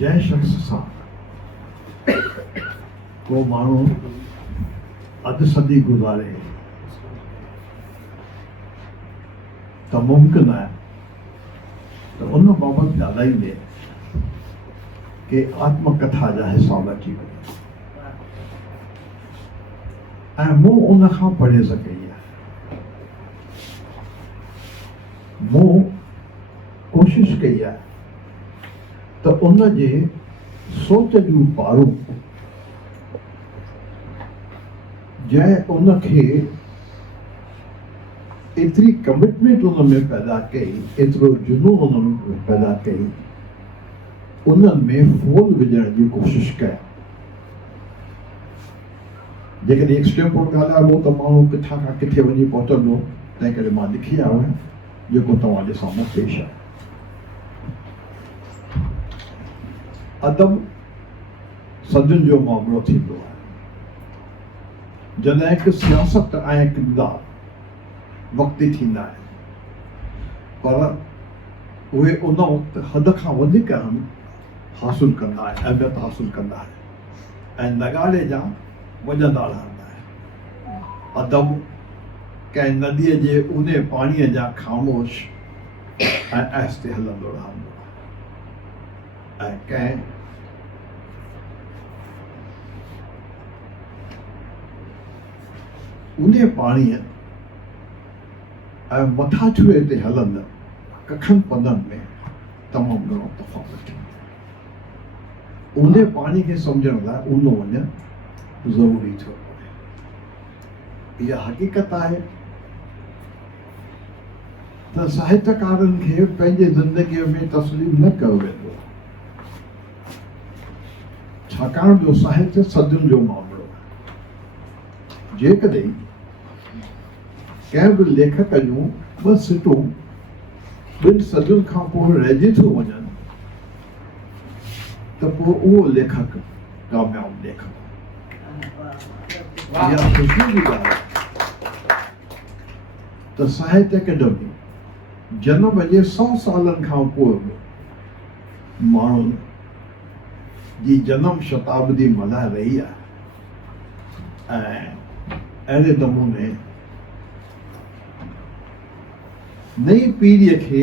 जंहिं शख़्स सां को माण्हू अधु सदी गुज़ारे त मुमकिन आहे त उन बाबति ॻाल्हाईंदे के आत्मकथा जा हिसाब अची वञे ऐं मूं उन खां पढ़े सघई आहे। मूं कोशिशि कई आहे त उन जे सोच जूं पारूं जंहिं उनखे एतिरी कमिटमेंट उन में पैदा कई, एतिरो जुनून उन में पैदा कई, उन्हनि में फूल विझण जी कोशिशि कया। जेकॾहिं एक्सट्रीम ॻाल्हाइबो त माण्हू किथां खां किथे वञी पहुचंदो, तंहिं करे मां लिखी आयो आहियां जेको तव्हांजे साम्हूं पेश आहे। अदब सदियुनि जो मामिलो थींदो आहे। जॾहिं हिकु सियासत ऐं इक़्तिदार वक़्ती थींदा आहिनि, पर उहे उन वक़्तु हद खां वधीक हासिल कंदा आहिनि, अहमियत हासिल कंदा आहिनि ऐं नगाड़े जा वॼंदा रहंदा आहिनि। अदब कंहिं नदीअ जे उने पाणीअ जा ख़ामोश ऐं आहिस्ते हलंदो रहंदो आहे ऐं कंहिं उने पाणीअ ऐं मथां छुए ते हलंदड़ कखनि पननि में तमामु घणो तफ़ावत थींदो आहे। उने पाणी खे सम्झण लाइ ऊनो वञणु ज़रूरी थियो पवे। इहा हक़ीक़त आहे त साहित्यकारनि खे पंहिंजे ज़िंदगीअ में तस्लीम न कयो वेंदो आहे, छाकाणि जो साहित्य सदियुनि जो मामिलो आहे। जेकॾहिं कंहिं बि लेखक जूं ॿ सिटूं ॿिनि सदियुनि खां पोइ रहिजी थियूं वञनि त पोइ उहो लेखक कामयाबु लेखक। इहा ख़ुशी जी ॻाल्हि आहे त साहित्य अकेडमी जनम जे 100 सालनि खां पोइ बि माण्हुनि जी जनम शताब्दी मल्हाए रही आहे ऐं अहिड़े नमूने नई पीढ़ीअ खे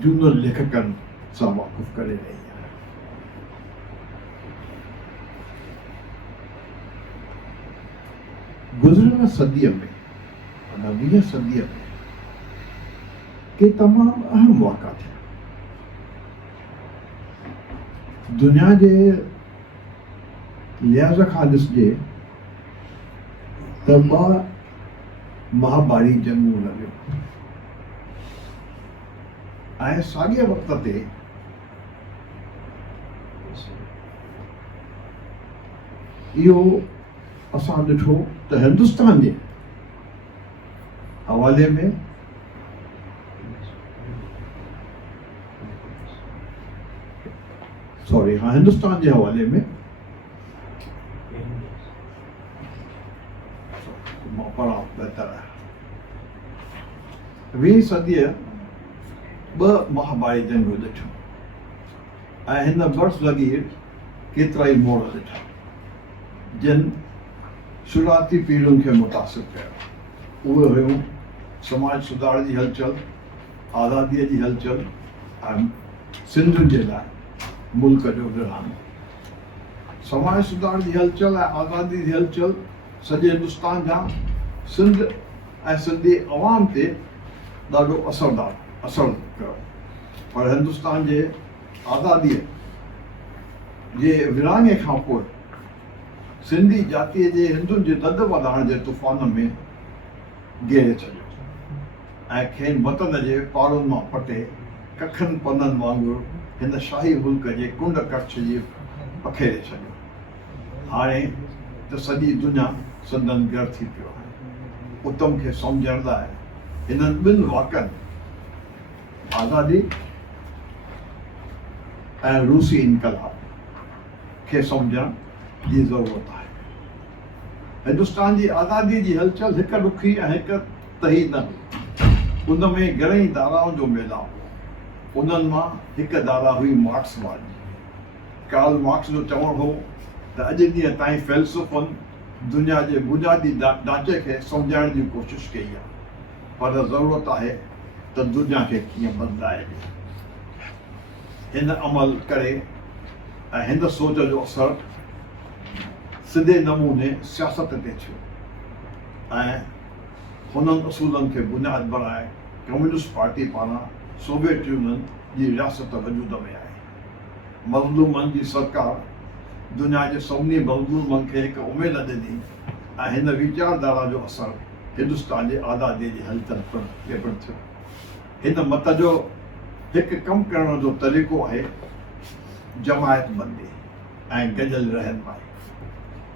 झूने लेखकनि सां वाक़ुफ़ु करे रही आहे। गुज़िरियल सदीअ में, 20वीं सदीअ में के तमामु अहम वाक़ा थिया। दुनिया जे लिहाज़ खां ॾिसिजे त 2 महाभारी जंगूं लॻियूं ऐं साॻिए वक़्त ते इहो असां ॾिठो त हिंदुस्तान जे हवाले में हिंदुस्तान जे हवाले में पढ़ां बहितर आहे। 20वीं सदीअ 2 महाभारी जंगूं ॾिठियूं ऐं हिन बर्स लॻी केतिरा ई मोड़ ॾिठा जिन शुरूआती पीढ़ियुनि खे मुतासिर कयो। उहे हुयूं समाज सुधार जी हलचल, आज़ादीअ जी हलचल ऐं सिंध जे लाइ मुल्क जो विरहाङो। समाज सुधार जी हलचल ऐं आज़ादी जी हलचल सॼे हिंदुस्तान जा सिंध ऐं सिंधी अवाम ते ॾाढो असर कयो, पर हिंदुस्तान जे आज़ादीअ जे विरहाङे खां पोइ सिंधी जातीअ जे हिंदुनि जे दद वधाइण जे तूफ़ान में घेरे छॾियो ऐं खेनि वतन जे पारुनि मां फटे कखनि पननि वांगुरु हिन शाही मुल्क जे कुंड कच्छ जी पखेरे छॾियो। हाणे त सॼी दुनिया संदन घर थी पियो आहे। उत्तम खे सम्झण लाइ हिननि 2 वाक़नि आज़ादी ऐं रूसी इनकलाब खे सम्झण जी ज़रूरत आहे। हिंदुस्तान जी आज़ादी जी हलचल हिकु ॾुखी ऐं हिकु तही न हुई। उन में घणेई धाराउनि जो मेलाउ हो। उन्हनि मां हिकु धारा हुई मार्क्सवाद जी। कार्ल मार्क्स जो चवणु हो त अॼु ॾींहं ताईं फ़िलसुफ़नि दुनिया जे बुनियादी ढांचे खे सम्झाइण जी कोशिशि कई आहे, पर ज़रूरत आहे त दुनिया खे कीअं बदिलाइजे। हिन अमल करे ऐं हिन सोच जो असरु सिधे नमूने सियासत ते थियो ऐं हुननि उसूलनि खे बुनियादु बणाए कम्युनिस्ट पार्टी पारां सोवियत यूनियन जी रियासत वजूद में आहे। मज़लूमनि जी सरकार दुनिया जे सभिनी मज़लूमनि खे हिकु उमेद ॾिनी ऐं हिन वीचारधारा जो असरु हिंदुस्तान जे आज़ादीअ जी हलचल ते पिणु थियो। हिन मत जो हिकु कमु करण जो तरीक़ो आहे जमायत बंदी ऐं गॾियल रहनुमाई।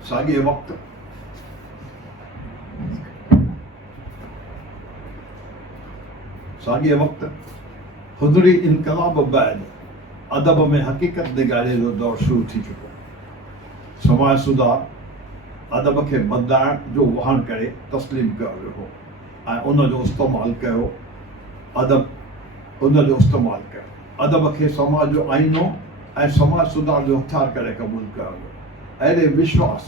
साॻिए वक़्तु हुदरी इनक़लाब बैदि अदब में हक़ीक़त निगारे जो दौरु शुरू थी चुको। समाज सुधार अदब खे बदिलाइण जो वहन करे तस्लीम कयो वियो हो ऐं उनजो इस्तेमालु कयो। अदब खे समाज जो आईनो ऐं समाज सुधार जो हथियार करे क़बूल कयो वियो। अहिड़े विश्वास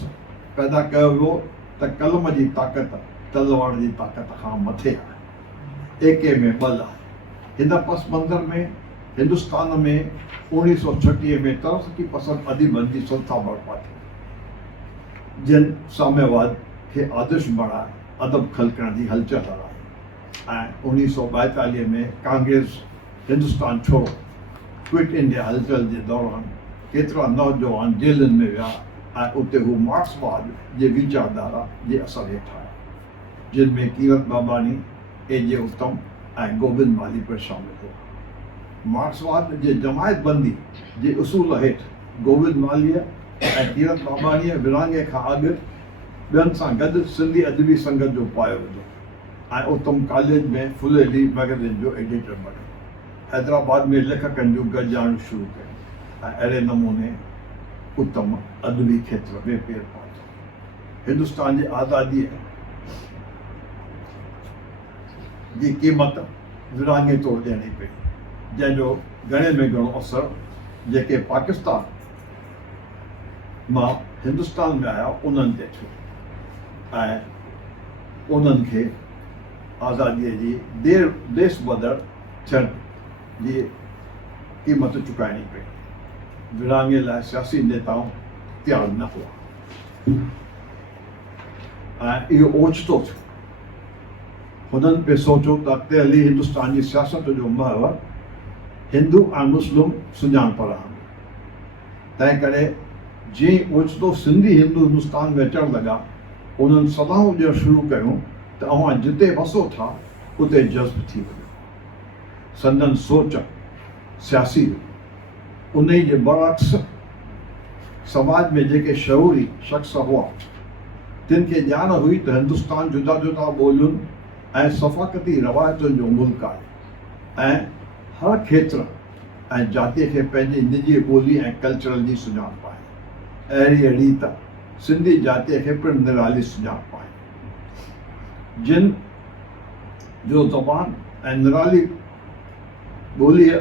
पैदा कयो वियो त कलम जी ताक़त तलवार जी ताक़त खां मथे आहे, एके में बल आहे। हिन पस मंज़र में हिंदुस्तान में 1936 में तरक़ी पसंद अदीबनि जी संस्था बर्पा थी, जिन साम्यवाद खे आदर्श बणाए अदब ख़लकण जी हलचल हलाई ऐं 1942 में कांग्रेस हिंदुस्तान छोड़ो क्विट इंडिया हलचल जे दौरान केतिरा नौजवान जेलनि में विया ऐं उते हू मार्क्सवाद जे वीचारधारा जे असर हेठि आया, जिन में कीरत बाबानी, ए.जे. उत्तम ऐं गोविंद माली पिणु शामिल हो। मार्क्सवाद जे जमायत बंदी जे उसूल हेठि गोविंद मालीअ ऐं कीरत बाबानीअ विरहाङे खां अॻु ॿियनि सां गॾु सिंधी अदबी संगत जो पायो विधो ऐं उत्तम कॉलेज में फुलेली मैगज़ीन जो एडिटर बणियो। हैदराबाद में लेखकनि जूं गॾिजाणियूं शुरू कयूं ऐं अहिड़े नमूने उत्तम अदबी खेत्र में पेर पातो। हिंदुस्तान जी आज़ादीअ जी क़ीमत विरहाङे तौरु ॾियणी पई, जंहिंजो घणे में घणो असरु जेके पाकिस्तान मां हिंदुस्तान में आया उन्हनि ते थियो ऐं उन्हनि खे आज़ादीअ जी देश बदड़ थियण जी क़ीमत चुकाइणी पई। विरहाङे लाइ सियासी नेताऊं तयारु न हुआ ऐं इहो ओचितो थियो। हुननि पे सोचियो त अॻिते हली हिंदुस्तान जी सियासत जो महवर हिंदू ऐं मुस्लिम सुञाणप रहंदो। तंहिं करे जीअं ओचितो सिंधी हिंदू हिंदुस्तान में अचणु लॻा, उन्हनि सलाहूं ॾियणु शुरू कयूं त अव्हां जिते वसो था उते जज़्ब थी वञो। संदन सोच सियासी हुई। उन जे बरअक्स समाज में जेके शऊरी शख़्स हुआ, तिन खे ॼाण हुई त हिंदुस्तान जुदा जुदा ॿोलियुनि ऐं सफ़ाक़ती रवायतुनि जो मुल्क आहे ऐं हर खेत्र ऐं जातीअ खे पंहिंजी निजी ॿोली ऐं कल्चरल जी सुञाणप आहे। अहिड़ी रीति सिंधी जातीअ खे पिणु निराली सुञाणप आहे। जिन जो ज़बान ऐं निराली ॿोलीअ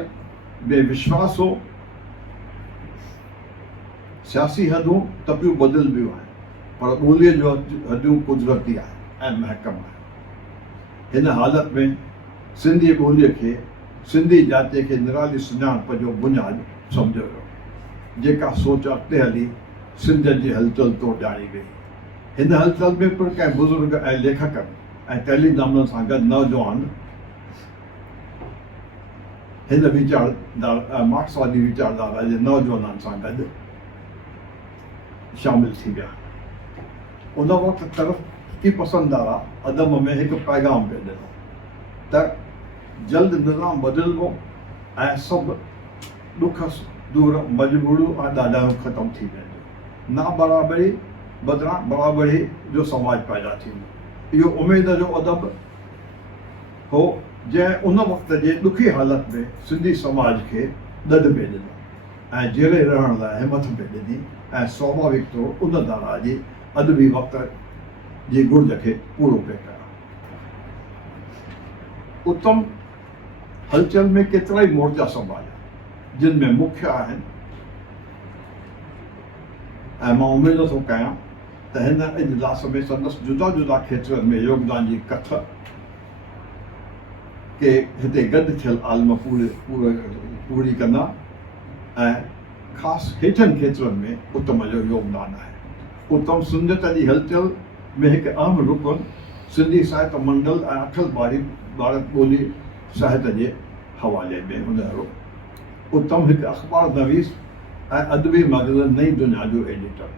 में विश्वास हो, सियासी हदूं तपियूं बदिलबियूं आहिनि, पर ॿोलीअ जो हदूं कुदरती आहे ऐं महकम आहे। हिन हालत में सिंधी ॿोलीअ खे सिंधी जातीअ खे निराली सुञाणप जो बुनियादु सम्झियो वियो, जेका सोच अॻिते हली सिंधियुनि जी हलचल तौरु ॼाणी वई। हिन हलचल में पिणु कंहिं बुज़ुर्ग ऐं लेखकनि ऐं तइलीमदाननि सां गॾु नौजवान हिन वीचारधारा मार्क्सवादी वीचारधारा जे नौजवाननि सां गॾु शामिल थी विया। उन वक़्तु तरक़ी पसंदारा अदब में हिकु पैगाम पियो ॾिनो त जल्द निज़ाम बदिलबो ऐं सभु ॾुख दूर मजबूरियूं ऐं ॾाढायूं ख़तमु थी वेंदियूं। ना बराबरी बदिरां बराबरी जो समाज पैदा थींदो। इहो उमेद जो अदब हो जंहिं उन वक़्त जे ॾुखी हालत में सिंधी समाज खे ॾंढ पे ॾिनो ऐं जहिड़े रहण लाइ हिमत पे ॾिनी ऐं स्वाभाविक तौरु उन धारा जी अदबी वक़्त जी घुर्ज खे पूरो पे कयो। उत्तम हलचल में केतिरा ई मोर्चा संभालिया, जिन में मुख्य आहिनि ऐं मां उमेद थो कयां त हिन इजलास में संदसि जुदा जुदा खेत्रनि में योगदान जी कथ के हिते गॾु थियल आलम पूरी कंदा ऐं ख़ासि हेठनि खेत्रनि में उत्तम जो योगदान आहे। उत्तम सिंधियत जी हलचल में हिकु अहम रुकन सिंधी साहित्य मंडल ऐं अखिल भारत ॿोली साहित्य जे हवाले में हुनरो। उत्तम हिकु अख़बार नवीस ऐं अदबी मैगज़ीन नई दुनिया जो एडिटर।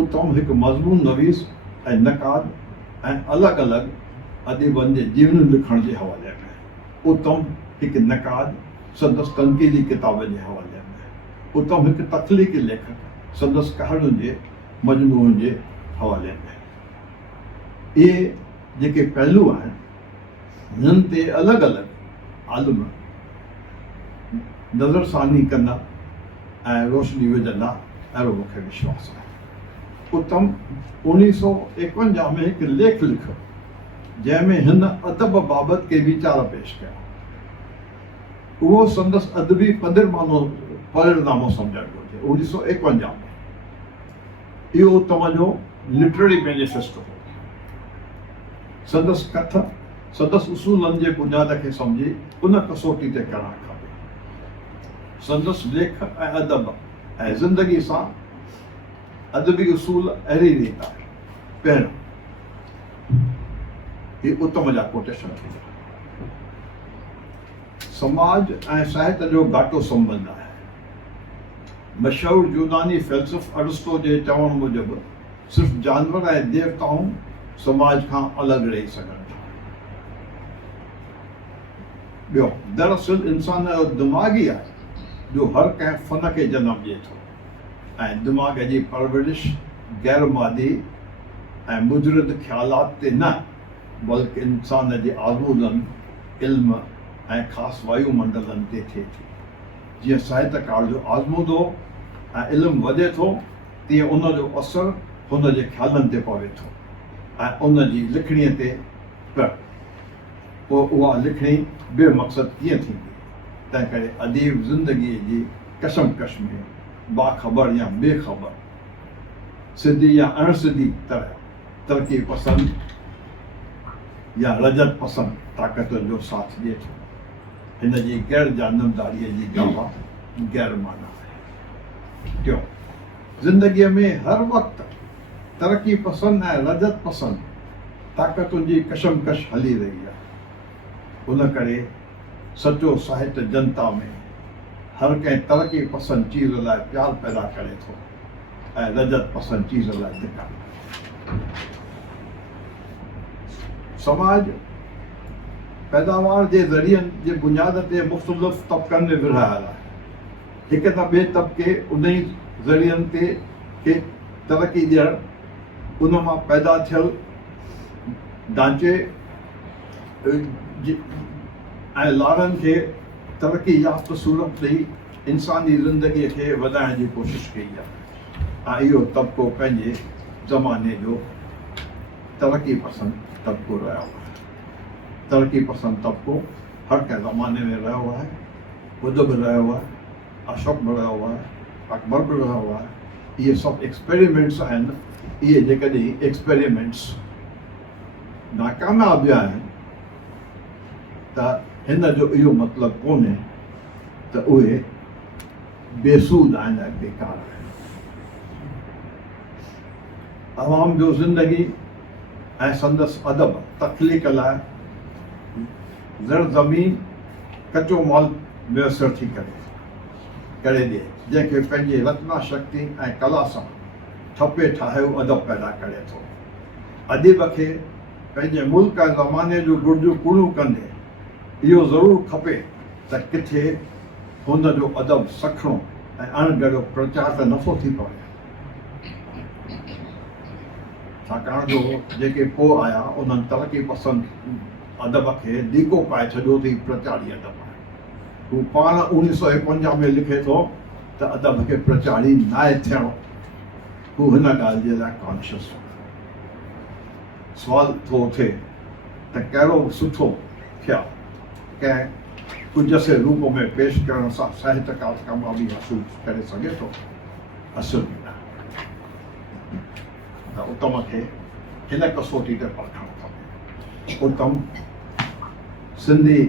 उत्तम हिकु मज़मून नवीस ऐं नक़ाद ऐं अलॻि अलॻि अदीबनि जे जीवन लिखण जे हवाले में। उत्तम हिकु नक़ाद संदसि तनक़ीदी किताबनि जे हवाले में। उत्तम हिकु तख़लीक़ी लेखक संदसि कहाणियुनि जे मजमूअनि जे हवाले में। इहे जेके पहलू आहिनि हिननि ते अलॻि अलॻि आलिम नज़रसानी कंदा ऐं रोशनी विझंदा, अहिड़ो मूंखे विश्वास आहे। उत्तम 1951 में हिकु लेख लिखियो जंहिंमें हिन अदब बाबति के वीचार पेश कया। उहो संदसि अदबी परिणामो सम्झणु घुरिजे। 1951 में इहो उत्तम जो लिटरेरी मैनिफेस्टो हो। संदसि कथ संदसि उसूलनि जे बुनियाद खे सम्झी उन कसोटी ते करणु खपे। संदसि लेख ऐं अदब ऐं ज़िंदगी सां अदबी उसूल अहिड़ी रीति आहे। पहिरियों ही उत्तम जा कोटेशन थी। समाज ऐं साहित्य जो घाटो संबंध आहे। मशहूरु यूनानी फ़िलसुफ़ अरिस्टो जे चवण मूजिबि सिर्फ़ु जानवर ऐं देवताऊं समाज खां अलॻि रही सघनि था। ॿियो, दरअसल इंसान जो दिमाग़ ई आहे जो हर कंहिं फ़न खे जनमु ॾिए थो ऐं दिमाग़ जी परवरिश गैर मादी ऐं मुजरद ख़्यालात ते न बल्कि इंसान जे आज़मूदनि, इल्म ऐं ख़ासि वायुमंडलनि ते थिए थी। जीअं साहित्यकार जो आज़मूदो ऐं इल्मु वधे थो तीअं उन जो असरु हुन जे ख़्यालनि ते पवे थो ऐं उन जी लिखणीअ ते पियो। पोइ उहा लिखणी बेमक़सद कीअं थींदी? तंहिं करे अदीब ज़िंदगीअ जी कशमकश में बाख़बर या बेख़बर, सिधी या अणसिधी तरह, तरक़ी पसंद या रजत पसंद ताक़तुनि जो साथ ॾिए थो। हिन जी गैर जानबदारीअ जी दावा गैर माना आहे। टियों, ज़िंदगीअ में हर वक़्तु तरक़ी पसंद ऐं रजत पसंद ताक़तुनि जी कशमकश हली रही आहे। उन करे सचो साहित्य जनता में हर कंहिं तरक़ी पसंद चीज़ लाइ प्यार पैदा करे थो ऐं रजत पसंद चीज़ लाइ धिकार। समाज पैदावार जे ज़रियनि जे बुनियाद ते मुख़्तलिफ़ तबक़नि में विरहायल आहे। हिक त ॿिए तबक़े उन ई ज़रियनि ते के तरक़ी ॾियणु, उन मां पैदा थियल ढांचे ऐं लारनि खे तरक़ी याफ़्त सूरत ॾेई इंसानी ज़िंदगीअ खे वधाइण जी कोशिशि कई आहे। ऐं इहो तबिको पंहिंजे ज़माने जो तरक़ी पसंदि तबिको रहियो आहे। तरक़ी पसंद तबिको हर कंहिं ज़माने में रहियो आहे। बुद्ध बि रहियो आहे, अशोक बि रहियो आहे, अकबर बि रहियो आहे। इहे सभु एक्सपेरिमेंट्स आहिनि। इहे जेकॾहिं एक्सपेरिमेंट्स नाकामयाब विया आहिनि त हिन जो इहो मतिलबु कोन्हे त उहे बेसूद आहिनि ऐं बेकार आहिनि। अवाम जो ज़िंदगी ऐं संदसि अदब तख़लीक़ लाइ ज़र ज़मीन कचो माल मुयसरु थी करे ॾिए, जंहिंखे पंहिंजे रचना शक्ति ऐं कला सां ठपे ठाहियो अदब पैदा करे थो। अदीब खे पंहिंजे मुल्क ऐं ज़माने जूं घुरिजूं पूरियूं कंदे इहो ज़रूरु खपे त किथे हुन जो अदब सखणो ऐं अणगढ़ो प्रचार त नफ़ो थी पवे। छाकाणि जो जेके पोइ आया उन्हनि तरक़ी पसंदि अदब खे ॾीको पाए छॾियो त प्रचारी अदब आहे। हू पाण 1951 में लिखे थो त अदब खे प्रचारी नाहे थियणो। हू हिन ॻाल्हि जे लाइ कॉन्शियस हो। सुवाल थो थिए त कहिड़ो सुठो ख़्यालु कंहिं कुझ से रूप में पेश करण सां साहित्यकार कामयाबी हासिल करे सघे थो? असुल में न। त उत्तम खे हिन कसोटी ते परखणु खपे। उत्तम सिंधी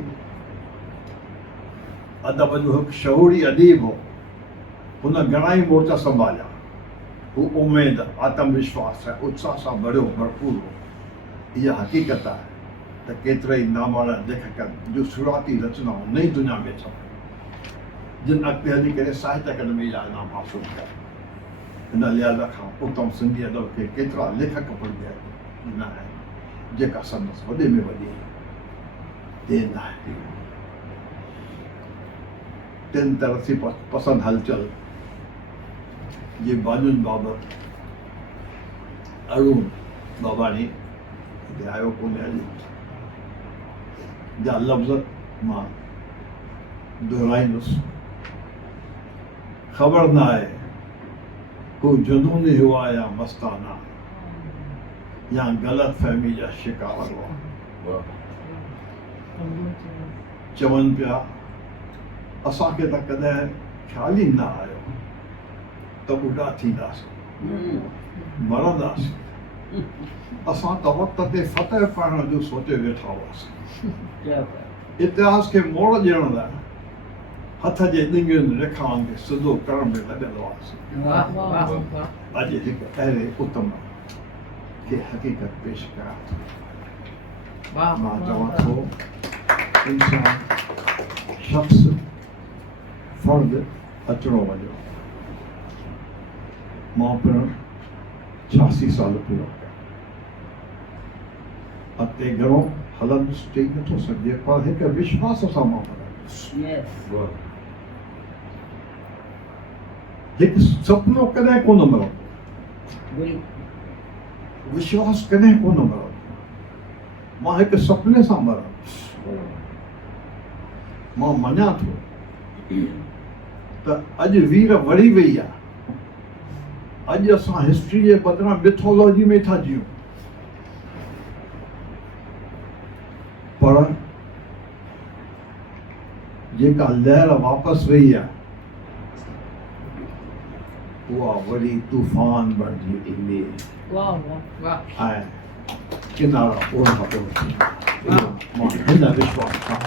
अदब जो हिकु शहूरी अदीब हो, हुन घणा ई मोर्चा संभालिया। हू उमेद, आत्मविश्वास ऐं उत्साह सां भरियो भरपूर हो। इहा हक़ीक़त आहे त केतिरे ई नामाड़ा लेखक जूं शुरूआती रचनाऊं नई दुनिया में छपियूं, जिन अॻिते हली करे साहित्य अकेडमी जा इनाम हासिल कया। हिन लिहाज़ खां उत्तम सिंधी अदब खे केतिरा लेखक पढ़िया ॾिना आहिनि, जेका संदसि वॾे में वॾी देन आहे। तिन तरसी पसंदि हलचल जे बाजुनि बाबति अरुण बाबाणी हिते आयो कोन्हे अॼु, जा लफ़्ज़ मां दोहराईंदुसि। ख़बर न आहे हू जुनूनी हुआ या मस्ताना, या ग़लति फहमी जा शिकार हुआ। चवनि पिया असांखे त कॾहिं ख़्याल ई न आयो त ॿुढा थींदासीं, मरंदासीं। असां त वक़्त ते फ़तह पाइण जो सोचे वेठा हुआसीं। इतिहास खे मोड़ ॾियण लाइ हथ जे ॾिंगियुनि रेखाउनि खे सिधो करण में लॻल हुआसीं। अॼु हिकु अहिड़े उत्तम खे हक़ीक़त पेश कयां थो। मां चवां थो इंसान, शख़्स, फ़र्द अचिणो वञो। मां पिणु 86 साल पूरा कया। अॻिते घणो हलंदुसि चई नथो सघिजे, पर हिकु विश्वास सां मां हलंदुसि। हिकु सुपिनो कॾहिं कोन मरंदो, विश्वास कॾहिं कोन मरंदो। मां हिकु सुपिने सां मरंदुसि। मां मञा थो त अॼु वीर वरी वई आहे। अॼु असां हिस्ट्री जे बदिरां मिथोलॉजी में था जियूं, पर जेका लहर वापसि वई आहे उहा वरी तूफ़ान बणिजी ईंदी ऐं किनारा ओढ़ा पियो। मां हिन विश्वास सां